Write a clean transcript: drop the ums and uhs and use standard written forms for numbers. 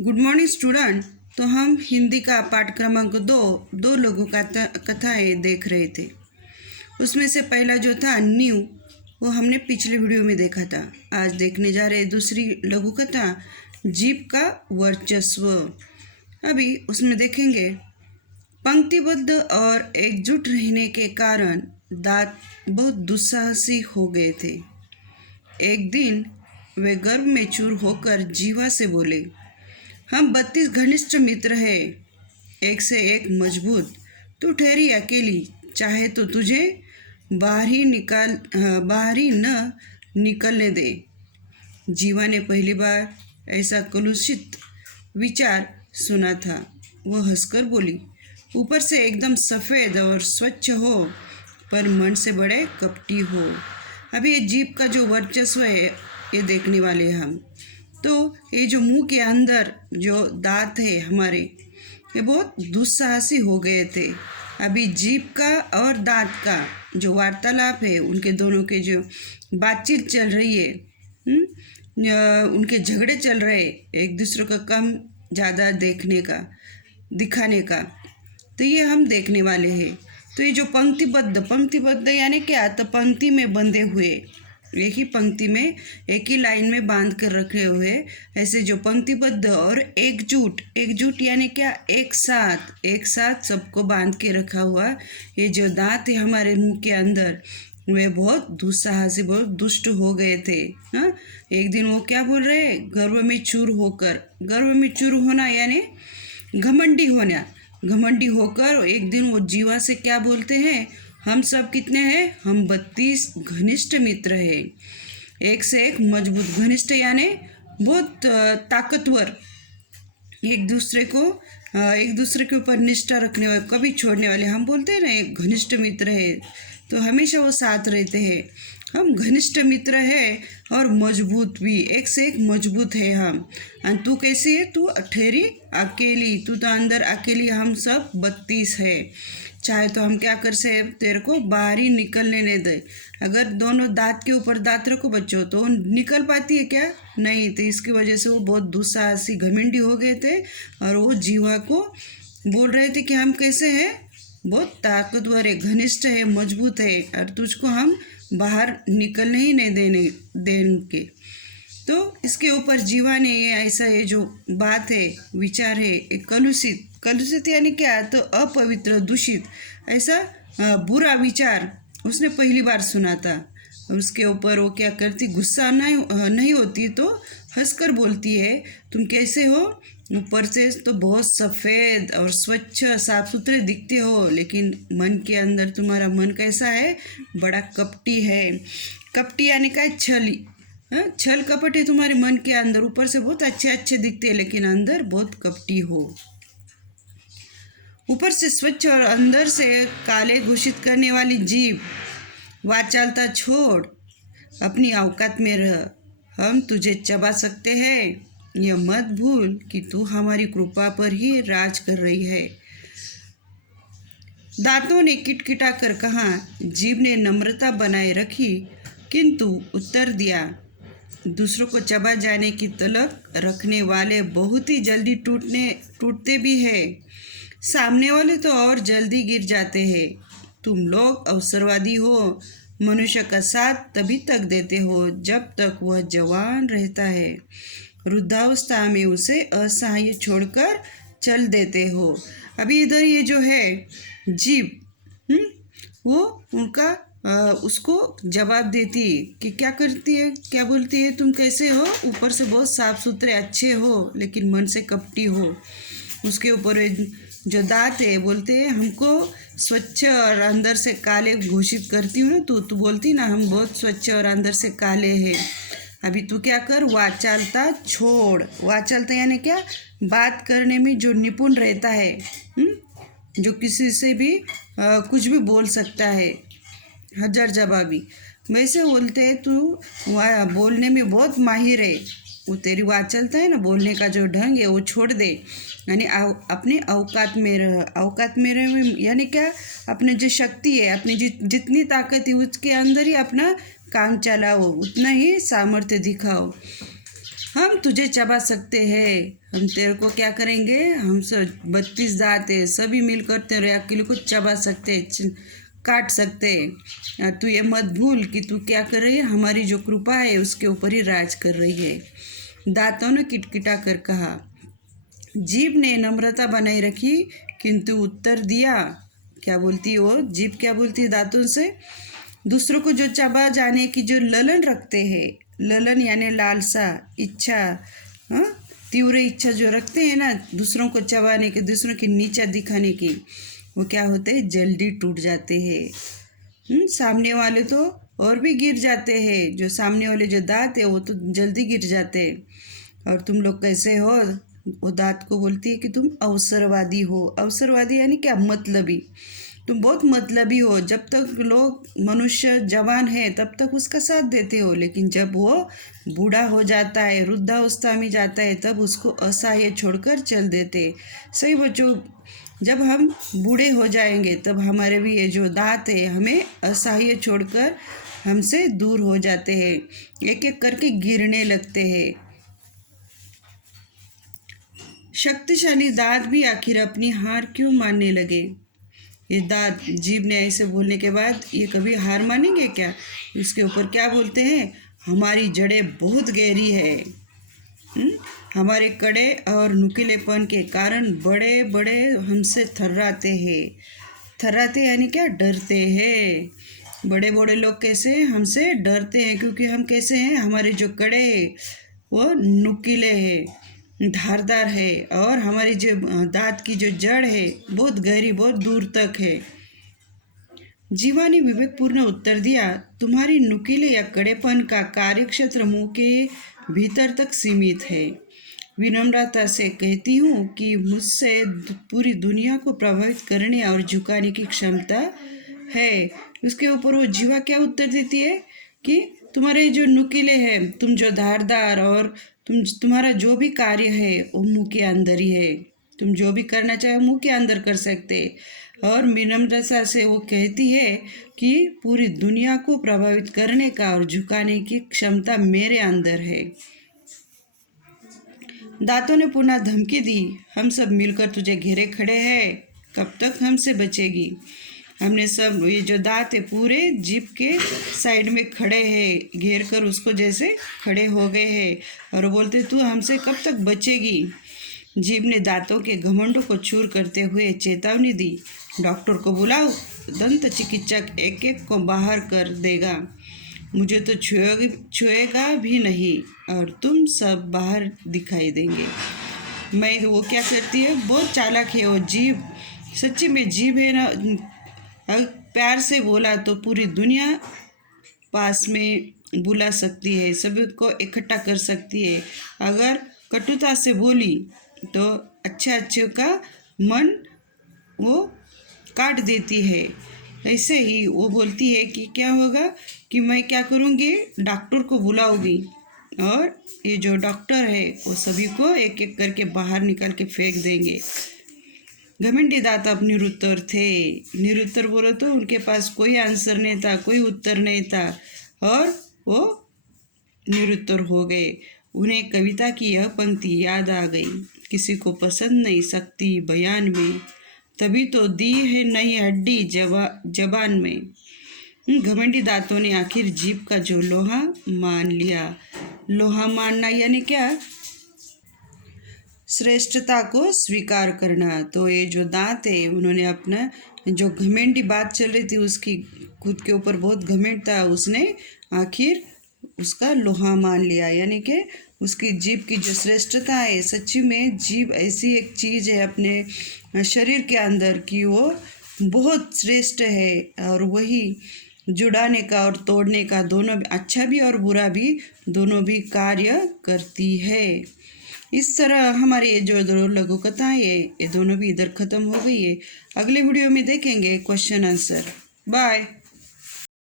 Good morning student. तो हम हिंदी का पाठ क्रमांक दो लघु कथाएँ देख रहे थे। उसमें से पहला जो था न्यू, वो हमने पिछले वीडियो में देखा था। आज देखने जा रहे दूसरी लघु कथा जीभ का वर्चस्व। अभी उसमें देखेंगे, पंक्तिबद्ध और एकजुट रहने के कारण दांत बहुत दुस्साहसी हो गए थे। एक दिन वे गर्व में चूर होकर जीवा से बोले, हम 32 घनिष्ठ मित्र हैं, एक से एक मजबूत। तू ठहरी अकेली, चाहे तो तुझे बाहर ही न निकलने दे। जीवा ने पहली बार ऐसा कलुषित विचार सुना था। वह हंसकर बोली, ऊपर से एकदम सफ़ेद और स्वच्छ हो, पर मन से बड़े कपटी हो। अभी ये जीभ का जो वर्चस्व है, ये देखने वाले हैं हम। तो ये जो मुंह के अंदर जो दांत है हमारे, ये बहुत दुस्साहसी हो गए थे। अभी जीभ का और दांत का जो वार्तालाप है, उनके दोनों के जो बातचीत चल रही है, उनके झगड़े चल रहे, एक दूसरे का कम ज़्यादा दिखाने का, तो ये हम देखने वाले हैं। तो ये जो पंक्तिबद्ध यानी क्या, तो पंक्ति में बंधे हुए, एक ही पंक्ति में एक ही लाइन में बांध कर रखे हुए, ऐसे जो पंक्तिबद्ध और एकजुट यानी क्या, एक साथ सबको बांध के रखा हुआ ये जो दांत है हमारे मुंह के अंदर, वे बहुत दुस्साहसी, बहुत दुष्ट हो गए थे। हाँ, एक दिन वो क्या बोल रहे, गर्व में चूर होना यानी घमंडी होकर एक दिन वो जीवा से क्या बोलते हैं, हम सब कितने हैं, हम 32 घनिष्ठ मित्र हैं, एक से एक मजबूत। घनिष्ठ यानी बहुत ताकतवर, एक दूसरे के ऊपर निष्ठा रखने वाले, कभी छोड़ने वाले। हम बोलते हैं ना, एक घनिष्ठ मित्र है तो हमेशा वो साथ रहते हैं। हम घनिष्ठ मित्र है और मजबूत भी, एक से एक मजबूत है हम। और तू कैसी है, तू ठहरी अकेली, तू तो अंदर अकेली, हम सब 32 है। चाहे तो हम क्या कर से तेरे को बाहर ही निकलने नहीं दे। अगर दोनों दांत के ऊपर दांत रखो बच्चों, तो निकल पाती है क्या, नहीं। तो इसकी वजह से वो बहुत दुस्साहसी घमंडी हो गए थे और वो जीवा को बोल रहे थे कि हम कैसे हैं, बहुत ताकतवर है, घनिष्ठ है, मजबूत है, और तुझको हम बाहर निकलने ही नहीं देंगे। तो इसके ऊपर जीवा ने ये ऐसा, ये जो बात है, विचार है, एक कलुषित यानी क्या, तो अपवित्र, दूषित, ऐसा बुरा विचार उसने पहली बार सुना था। उसके ऊपर वो क्या करती, गुस्सा नहीं होती तो हंसकर बोलती है, तुम कैसे हो, ऊपर से तो बहुत सफ़ेद और स्वच्छ साफ सुथरे दिखते हो, लेकिन मन के अंदर तुम्हारा मन कैसा है, बड़ा कपटी है। कपटी यानी क्या, छल कपट है तुम्हारे मन के अंदर। ऊपर से बहुत अच्छे दिखते हैं, लेकिन अंदर बहुत कपटी हो। ऊपर से स्वच्छ और अंदर से काले घोषित करने वाली जीभ, वाचालता छोड़, अपनी औकात में रह, हम तुझे चबा सकते हैं। यह मत भूल कि तू हमारी कृपा पर ही राज कर रही है। दांतों ने किटकिटा कर कहा। जीभ ने नम्रता बनाए रखी, किंतु उत्तर दिया, दूसरों को चबा जाने की तलक रखने वाले बहुत ही जल्दी टूटते भी हैं, सामने वाले तो और जल्दी गिर जाते हैं। तुम लोग अवसरवादी हो, मनुष्य का साथ तभी तक देते हो जब तक वह जवान रहता है, वृद्धावस्था में उसे असहाय छोड़कर चल देते हो। अभी इधर ये जो है जीभ, वो उनका उसको जवाब देती कि क्या करती है, क्या बोलती है, तुम कैसे हो, ऊपर से बहुत साफ सुथरे अच्छे हो, लेकिन मन से कपटी हो। उसके ऊपर जो दांत है, बोलते हैं हमको स्वच्छ और अंदर से काले घोषित करती हूँ ना, तू बोलती ना, हम बहुत स्वच्छ और अंदर से काले हैं। अभी तू क्या कर, वाचालता छोड़। वाचालता यानी क्या, बात करने में जो निपुण रहता है, जो किसी से भी कुछ भी बोल सकता है, हजार जवाबी, वैसे बोलते हैं तू बोलने में बहुत माहिर है। वो तेरी वाचालता है ना, बोलने का जो ढंग है, वो छोड़ दे, यानी अपने औकात में रह यानी क्या, अपने जो शक्ति है, अपनी जितनी ताकत है, उसके अंदर ही अपना काम चलाओ, उतना ही सामर्थ्य दिखाओ। हम तुझे चबा सकते हैं। हम तेरे को क्या करेंगे, हम सब 32 दांत है, सभी मिलकर तेरे अकेले को चबा सकते हैं, काट सकते हैं। तू ये मत भूल कि तू क्या कर रही है, हमारी जो कृपा है उसके ऊपर ही राज कर रही है। दांतों ने किटकिटा कर कहा। जीभ ने नम्रता बनाए रखी किंतु उत्तर दिया। क्या बोलती है वो जीभ, क्या बोलती है दांतों से? दूसरों को जो चबा जाने की जो ललन रखते हैं, ललन यानी लालसा, इच्छा, हाँ, तीव्र इच्छा जो रखते हैं ना दूसरों को चबाने की, दूसरों की नीचा दिखाने की, वो क्या होते हैं, जल्दी टूट जाते हैं। सामने वाले तो और भी गिर जाते हैं, जो सामने वाले जो दांत है वो तो जल्दी गिर जाते हैं। और तुम लोग कैसे हो? वो दांत को बोलती है कि तुम अवसरवादी हो। अवसरवादी यानी क्या, मतलबी। तुम बहुत मतलबी हो। जब तक लोग मनुष्य जवान है तब तक उसका साथ देते हो, लेकिन जब वो बूढ़ा हो जाता है, वृद्धावस्था में जाता है, तब उसको असहाय छोड़कर चल देते। सही बच्चों, जब हम बूढ़े हो जाएंगे तब हमारे भी ये जो दांत है हमें असहाय छोड़कर हमसे दूर हो जाते हैं, एक एक करके गिरने लगते हैं। शक्तिशाली दांत भी आखिर अपनी हार क्यों मानने लगे? ये दांत, जीभ ने ऐसे बोलने के बाद ये कभी हार मानेंगे क्या? इसके ऊपर क्या बोलते हैं, हमारी जड़ें बहुत गहरी है। हमारे कड़े और नुकीलेपन के कारण बड़े बड़े हमसे थर्राते हैं। थर्राते यानी क्या, डरते हैं। बड़े बड़े लोग कैसे हमसे डरते हैं, क्योंकि हम कैसे हैं, हमारे जो कड़े वो नुकीले हैं, धारदार है, और हमारी जो दांत की जो जड़ है बहुत गहरी, बहुत दूर तक है। जीवा ने विवेकपूर्ण उत्तर दिया, तुम्हारी नुकीले या कड़ेपन का कार्यक्षेत्र मुंह के भीतर तक सीमित है। विनम्रता से कहती हूँ कि मुझसे पूरी दुनिया को प्रभावित करने और झुकाने की क्षमता है। उसके ऊपर वो जीवा क्या उत्तर देती है कि तुम्हारे जो नुकीले हैं, तुम जो धारदार, और तुम्हारा जो भी कार्य है वो मुंह के अंदर ही है। तुम जो भी करना चाहे मुंह के अंदर कर सकते। और विनम्रता से वो कहती है कि पूरी दुनिया को प्रभावित करने का और झुकाने की क्षमता मेरे अंदर है। दांतों ने पुनः धमकी दी, हम सब मिलकर तुझे घेरे खड़े हैं, कब तक हमसे बचेगी? हमने सब, ये जो दांत है पूरे जीभ के साइड में खड़े हैं, घेर कर उसको जैसे खड़े हो गए हैं, और बोलते तू हमसे कब तक बचेगी? जीभ ने दांतों के घमंडों को चूर करते हुए चेतावनी दी, डॉक्टर को बुलाओ, दंत चिकित्सक एक एक को बाहर कर देगा। मुझे तो छुएगा भी नहीं, और तुम सब बाहर दिखाई देंगे। मैं, वो क्या करती है, बहुत चालाक है वो जीभ। सच्ची में जीभ है ना, अगर प्यार से बोला तो पूरी दुनिया पास में बुला सकती है, सभी को इकट्ठा कर सकती है। अगर कटुता से बोली तो अच्छे का मन वो काट देती है। ऐसे ही वो बोलती है कि क्या होगा, कि मैं क्या करूँगी, डॉक्टर को बुलाऊंगी, और ये जो डॉक्टर है वो सभी को एक एक करके बाहर निकाल के फेंक देंगे। घमंडी दांत अब निरुत्तर थे। निरुत्तर बोलो तो उनके पास कोई आंसर नहीं था, कोई उत्तर नहीं था, और वो निरुत्तर हो गए। उन्हें कविता की यह पंक्ति याद आ गई, किसी को पसंद नहीं सकती बयान में, तभी तो दी है नई हड्डी जबान में। घमंडी दांतों ने आखिर जीभ का जो लोहा मान लिया। लोहा मानना यानी क्या, श्रेष्ठता को स्वीकार करना। तो ये जो दांत है उन्होंने अपना जो घमंडी बात चल रही थी, उसकी खुद के ऊपर बहुत घमंड था, उसने आखिर उसका लोहा मान लिया, यानी कि उसकी जीभ की जो श्रेष्ठता है। सच्ची में जीभ ऐसी एक चीज़ है अपने शरीर के अंदर कि वो बहुत श्रेष्ठ है, और वही जुड़ाने का और तोड़ने का, दोनों अच्छा भी और बुरा भी, दोनों भी कार्य करती है। इस तरह हमारे ये जो दो लघु कथाएं है ये दोनों भी इधर ख़त्म हो गई है। अगले वीडियो में देखेंगे क्वेश्चन आंसर। बाय।